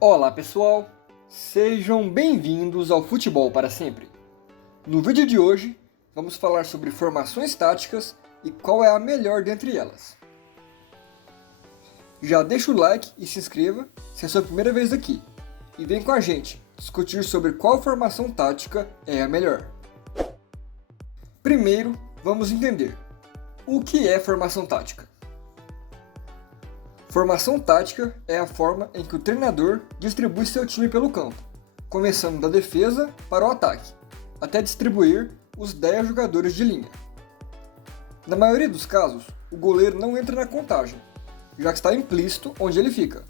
Olá pessoal, sejam bem-vindos ao Futebol para Sempre. No vídeo de hoje, vamos falar sobre formações táticas e qual é a melhor dentre elas. Já deixa o like e se inscreva se é a sua primeira vez aqui, e vem com a gente discutir sobre qual formação tática é a melhor. Primeiro, vamos entender o que é formação tática. Formação tática é a forma em que o treinador distribui seu time pelo campo, começando da defesa para o ataque, até distribuir os 10 jogadores de linha. Na maioria dos casos, o goleiro não entra na contagem, já que está implícito onde ele fica,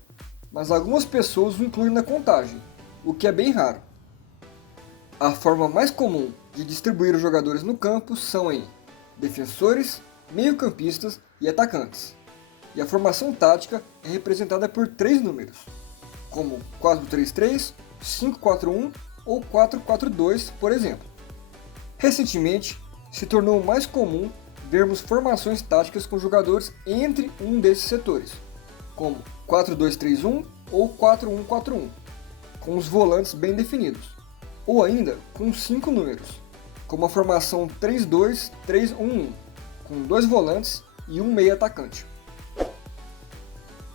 mas algumas pessoas o incluem na contagem, o que é bem raro. A forma mais comum de distribuir os jogadores no campo são em defensores, meio-campistas e atacantes. E a formação tática é representada por 3 números, como 4-3-3, 5-4-1 ou 4-4-2, por exemplo. Recentemente, se tornou mais comum vermos formações táticas com jogadores entre um desses setores, como 4-2-3-1 ou 4-1-4-1, com os volantes bem definidos, ou ainda com 5 números, como a formação 3-2-3-1-1, com 2 volantes e um meio atacante.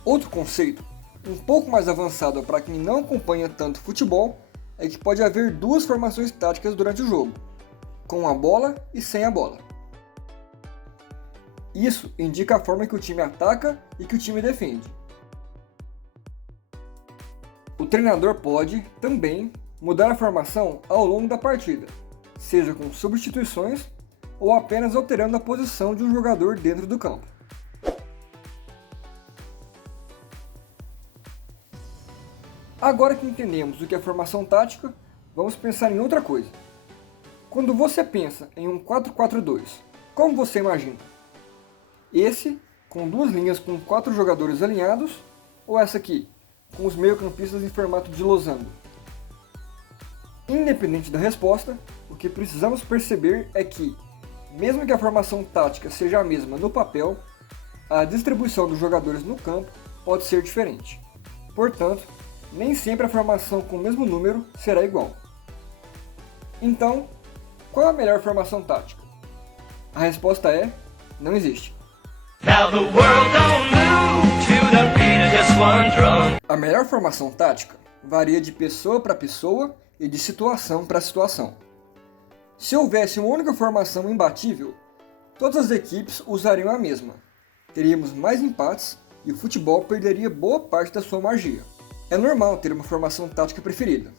Outro conceito, um pouco mais avançado para quem não acompanha tanto futebol, é que pode haver 2 formações táticas durante o jogo, com a bola e sem a bola. Isso indica a forma que o time ataca e que o time defende. O treinador pode, também, mudar a formação ao longo da partida, seja com substituições ou apenas alterando a posição de um jogador dentro do campo. Agora que entendemos o que é formação tática, vamos pensar em outra coisa. Quando você pensa em um 4-4-2, como você imagina? Esse, com 2 linhas com 4 jogadores alinhados, ou essa aqui, com os meio-campistas em formato de losango? Independente da resposta, o que precisamos perceber é que, mesmo que a formação tática seja a mesma no papel, a distribuição dos jogadores no campo pode ser diferente. Portanto, nem sempre a formação com o mesmo número será igual. Então, qual é a melhor formação tática? A resposta é: não existe. A melhor formação tática varia de pessoa para pessoa e de situação para situação. Se houvesse uma única formação imbatível, todas as equipes usariam a mesma. Teríamos mais empates e o futebol perderia boa parte da sua magia. É normal ter uma formação tática preferida.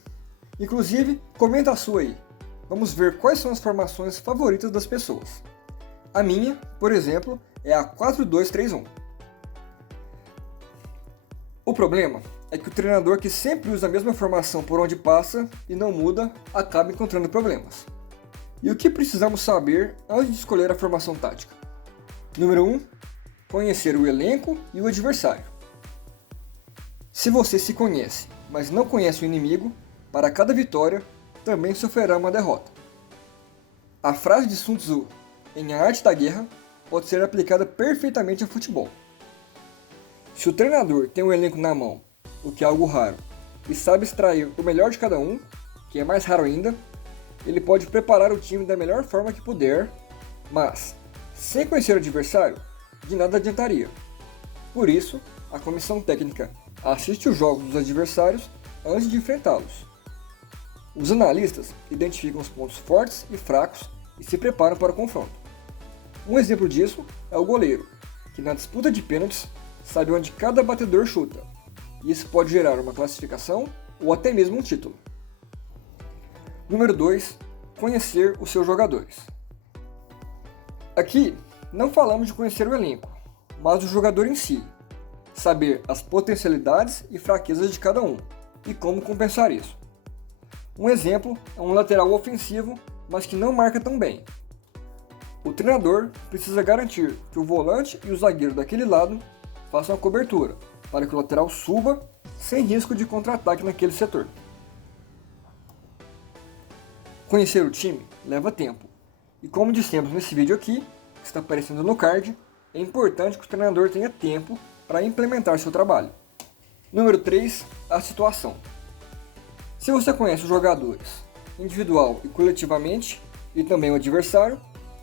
Inclusive, comenta a sua aí. Vamos ver quais são as formações favoritas das pessoas. A minha, por exemplo, é a 4-2-3-1. O problema é que o treinador que sempre usa a mesma formação por onde passa e não muda, acaba encontrando problemas. E o que precisamos saber antes de escolher a formação tática? Número 1. Conhecer o elenco e o adversário. Se você se conhece, mas não conhece o inimigo, para cada vitória, também sofrerá uma derrota. A frase de Sun Tzu, em A Arte da Guerra, pode ser aplicada perfeitamente ao futebol. Se o treinador tem um elenco na mão, o que é algo raro, e sabe extrair o melhor de cada um, que é mais raro ainda, ele pode preparar o time da melhor forma que puder, mas, sem conhecer o adversário, de nada adiantaria. Por isso, a comissão técnica assiste os jogos dos adversários antes de enfrentá-los. Os analistas identificam os pontos fortes e fracos e se preparam para o confronto. Um exemplo disso é o goleiro, que na disputa de pênaltis sabe onde cada batedor chuta, e isso pode gerar uma classificação ou até mesmo um título. Número 2. Conhecer os seus jogadores. Aqui, não falamos de conhecer o elenco, mas o jogador em si. Saber as potencialidades e fraquezas de cada um, e como compensar isso. Um exemplo é um lateral ofensivo, mas que não marca tão bem. O treinador precisa garantir que o volante e o zagueiro daquele lado façam a cobertura, para que o lateral suba sem risco de contra-ataque naquele setor. Conhecer o time leva tempo, e como dissemos nesse vídeo aqui, que está aparecendo no card, é importante que o treinador tenha tempo para implementar seu trabalho. Número 3, a situação. Se você conhece os jogadores, individual e coletivamente, e também o adversário,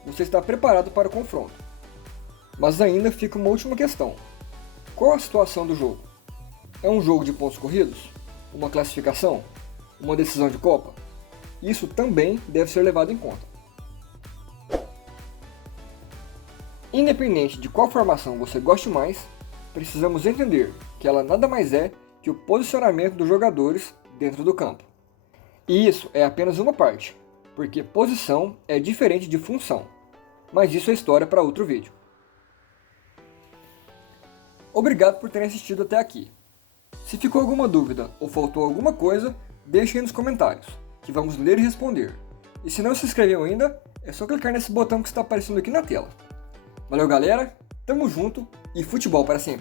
você está preparado para o confronto. Mas ainda fica uma última questão. Qual a situação do jogo? É um jogo de pontos corridos? Uma classificação? Uma decisão de Copa? Isso também deve ser levado em conta. Independente de qual formação você goste mais, precisamos entender que ela nada mais é que o posicionamento dos jogadores dentro do campo. E isso é apenas uma parte, porque posição é diferente de função, mas isso é história para outro vídeo. Obrigado por terem assistido até aqui. Se ficou alguma dúvida ou faltou alguma coisa, deixe aí nos comentários, que vamos ler e responder. E se não se inscreveu ainda, é só clicar nesse botão que está aparecendo aqui na tela. Valeu galera, tamo junto e futebol para sempre!